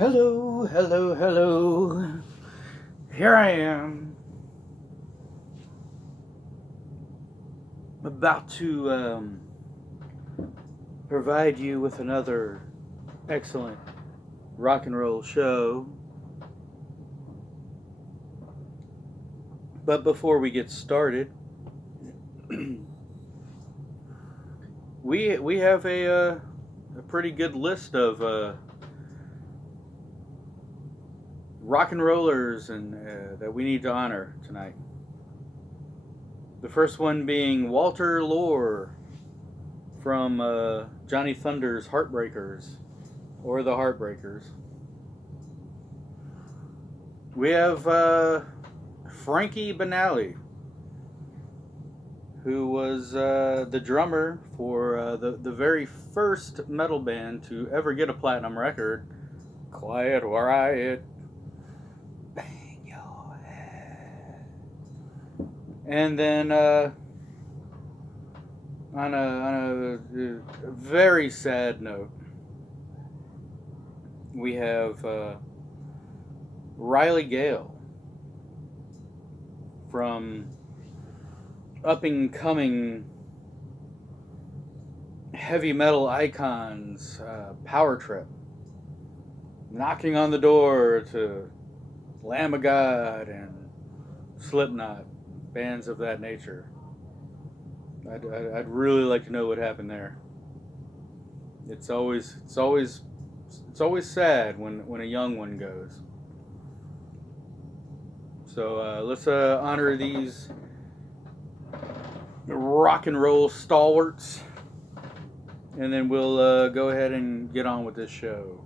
Hello, hello, hello. Here I am, about to provide you with another excellent rock and roll show. But before we get started, we have a pretty good list of rock and rollers and that we need to honor tonight. The first one being Walter Lore from Johnny Thunder's Heartbreakers, or the Heartbreakers. We have Frankie Banali, who was the drummer for the very first metal band to ever get a platinum record, Quiet Riot. Bang your head. And then on a very sad note, we have Riley Gale from up and coming heavy metal icons, Power Trip, knocking on the door to Lamb of God and Slipknot, bands of that nature. I'd really like to know what happened there. It's always sad when a young one goes. So let's honor these rock and roll stalwarts, and then we'll go ahead and get on with this show.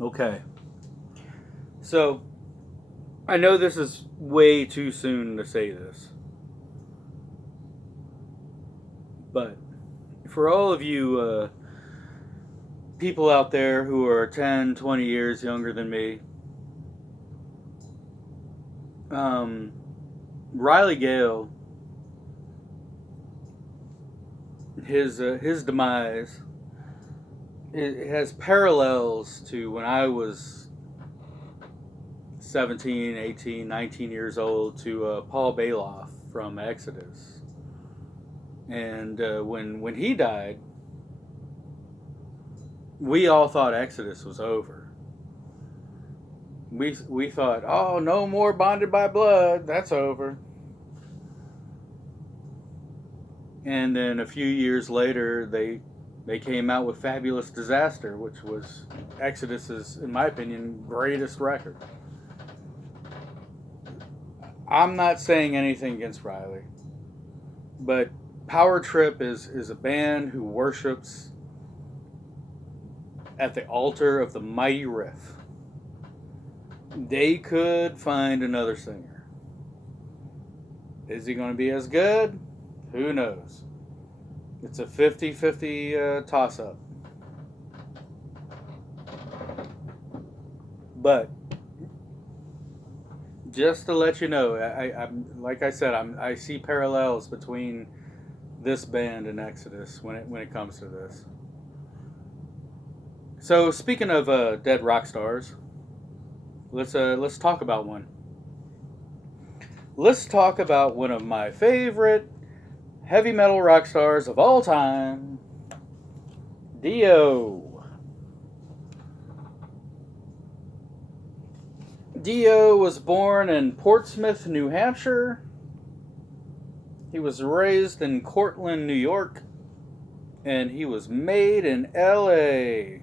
Okay. So, I know this is way too soon to say this, but for all of you people out there who are 10, 20 years younger than me, Riley Gale, his demise, it has parallels to when I was 17, 18, 19 years old, to Paul Bailoff from Exodus. And when he died, we all thought Exodus was over. We thought, oh, no more Bonded by Blood, that's over. And then a few years later, they came out with Fabulous Disaster, which was Exodus's, in my opinion, greatest record. I'm not saying anything against Riley, but Power Trip is a band who worships at the altar of the mighty riff. They could find another singer. Is he going to be as good? Who knows? It's a 50-50 toss-up. But just to let you know, I'm like I said, I see parallels between this band and Exodus when it comes to this. So speaking of dead rock stars, let's talk about one. Let's talk about one of my favorite heavy metal rock stars of all time, Dio. Dio was born in Portsmouth, New Hampshire. He was raised in Cortland, New York, and he was made in LA.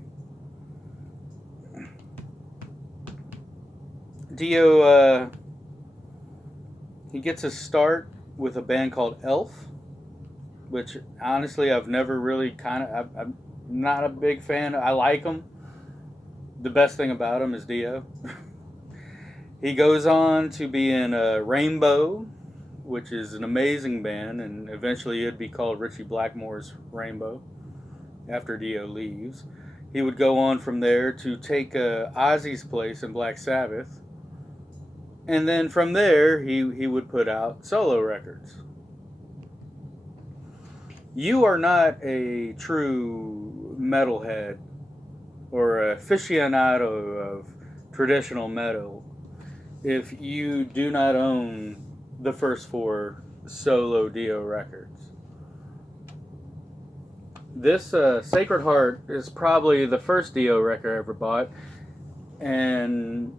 Dio, he gets his start with a band called Elf, which honestly I've never really I'm not a big fan. I like them. The best thing about him is Dio. He goes on to be in Rainbow, which is an amazing band, and eventually it'd be called Ritchie Blackmore's Rainbow after Dio leaves. He would go on from there to take Ozzy's place in Black Sabbath, and then from there he would put out solo records. You are not a true metalhead or aficionado of traditional metal if you do not own the first 4 solo Dio records. This Sacred Heart is probably the first Dio record I ever bought, and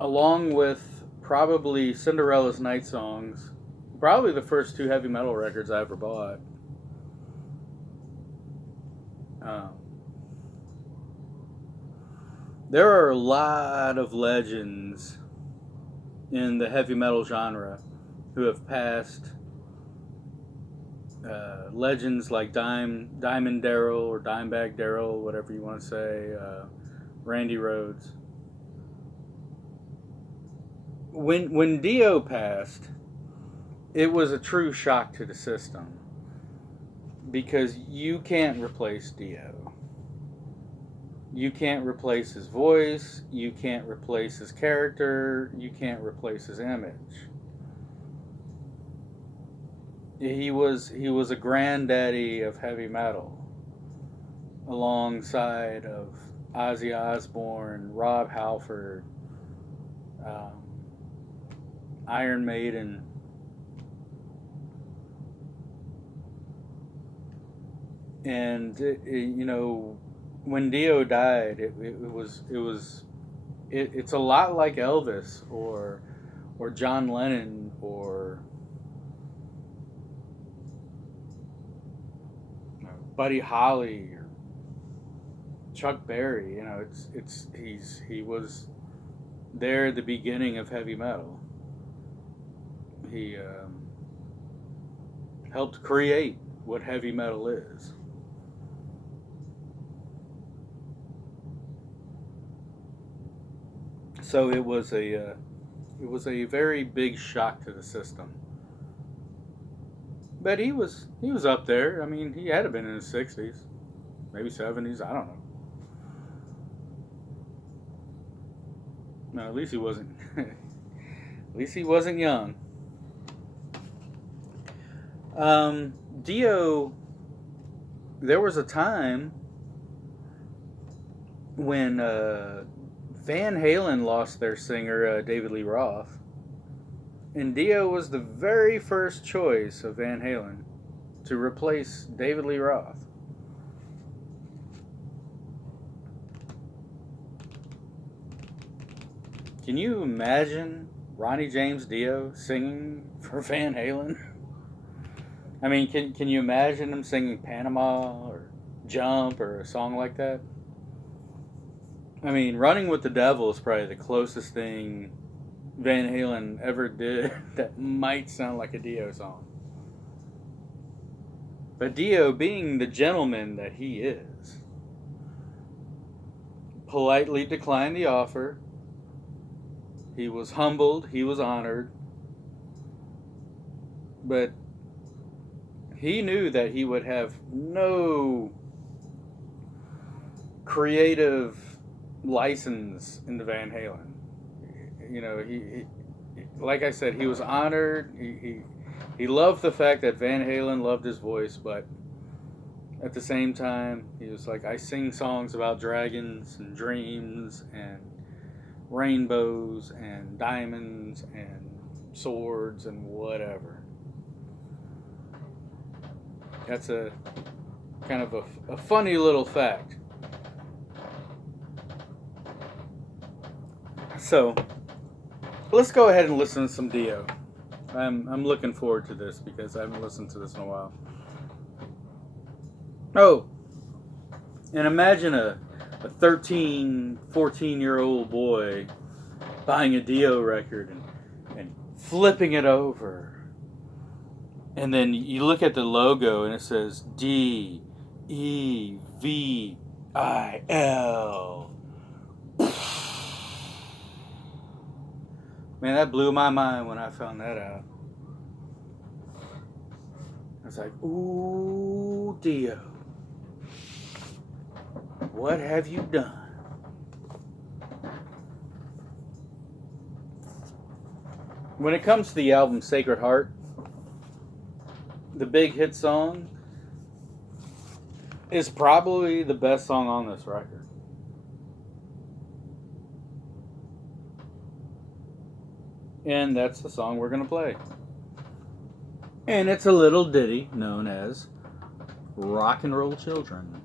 along with probably Cinderella's Night Songs, probably the first 2 heavy metal records I ever bought. There are a lot of legends in the heavy metal genre who have passed. Legends like Diamond Darrell or Dimebag Darrell, whatever you want to say, Randy Rhoads. When Dio passed, it was a true shock to the system, because you can't replace Dio. You can't replace his voice, you can't replace his character, you can't replace his image. He was a granddaddy of heavy metal, alongside of Ozzy Osbourne, Rob Halford, Iron Maiden. And when Dio died, it's a lot like Elvis or John Lennon or Buddy Holly or Chuck Berry. He was there at the beginning of heavy metal. He helped create what heavy metal is. So it was a very big shock to the system. But he was up there. I mean, he had to have been in his 60s, maybe 70s. I don't know. No, at least he wasn't. At least he wasn't young. Dio. There was a time when Van Halen lost their singer, David Lee Roth. And Dio was the very first choice of Van Halen to replace David Lee Roth. Can you imagine Ronnie James Dio singing for Van Halen? I mean, can you imagine him singing Panama or Jump or a song like that? I mean, Running with the Devil is probably the closest thing Van Halen ever did that might sound like a Dio song. But Dio, being the gentleman that he is, politely declined the offer. He was humbled, he was honored, but he knew that he would have no creative license in the Van Halen. He like I said, he was honored. He loved the fact that Van Halen loved his voice, but at the same time, he was like, I sing songs about dragons and dreams and rainbows and diamonds and swords and whatever. That's a kind of a funny little fact. So, let's go ahead and listen to some Dio. I'm looking forward to this because I haven't listened to this in a while. Oh, and imagine a 13, 14-year-old boy buying a Dio record and flipping it over. And then you look at the logo and it says DEVIL. Man, that blew my mind when I found that out. I was like, ooh, Dio. What have you done? When it comes to the album Sacred Heart, the big hit song is probably the best song on this record. And that's the song we're going to play. And it's a little ditty known as Rock and Roll Children.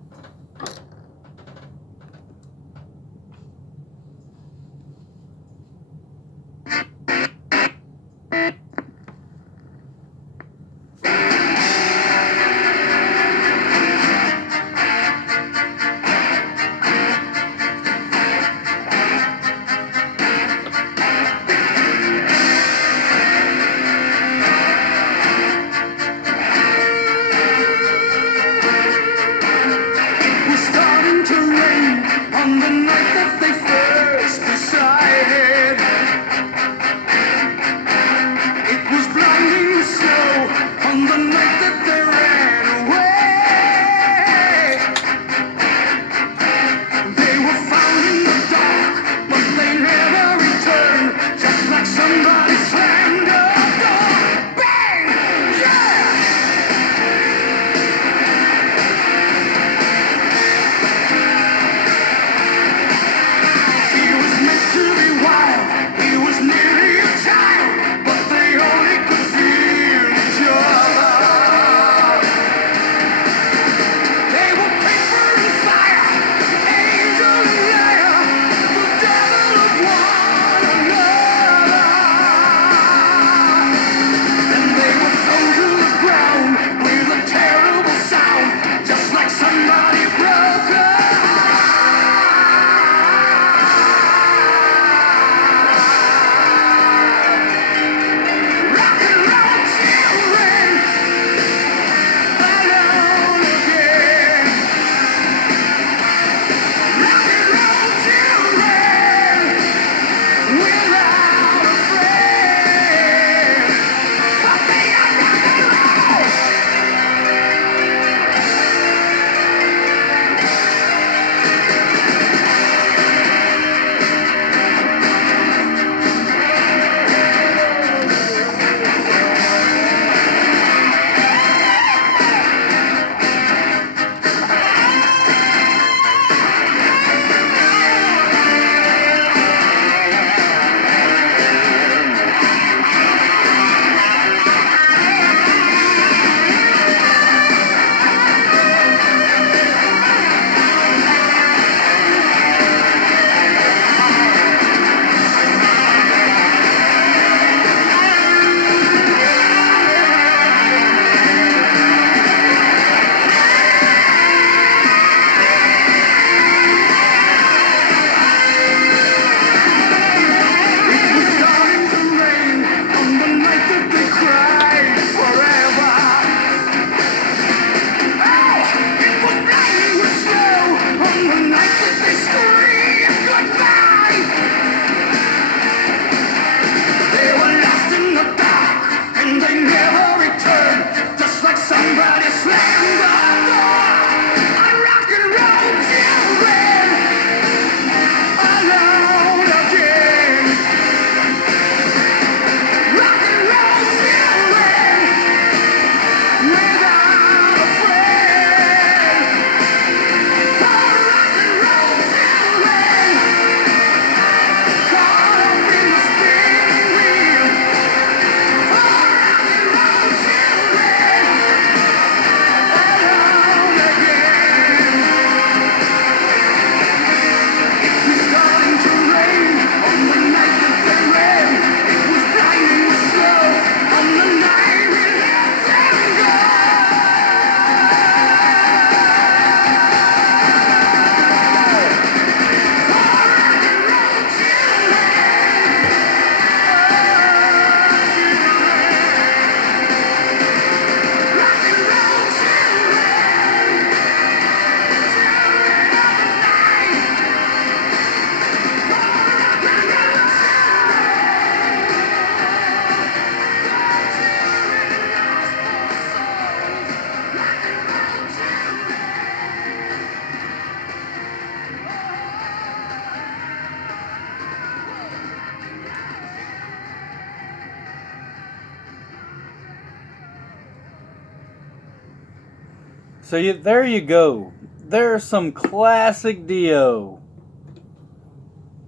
So there you go. There's some classic Dio.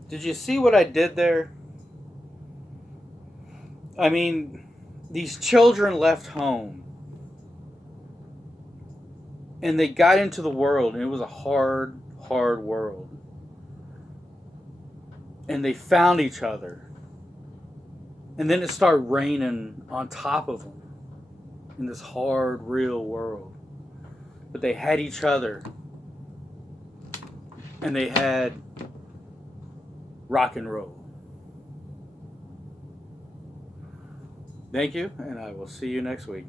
Did you see what I did there? I mean, these children left home. And they got into the world, and it was a hard, hard world. And they found each other. And then it started raining on top of them in this hard, real world. But they had each other. And they had rock and roll. Thank you, and I will see you next week.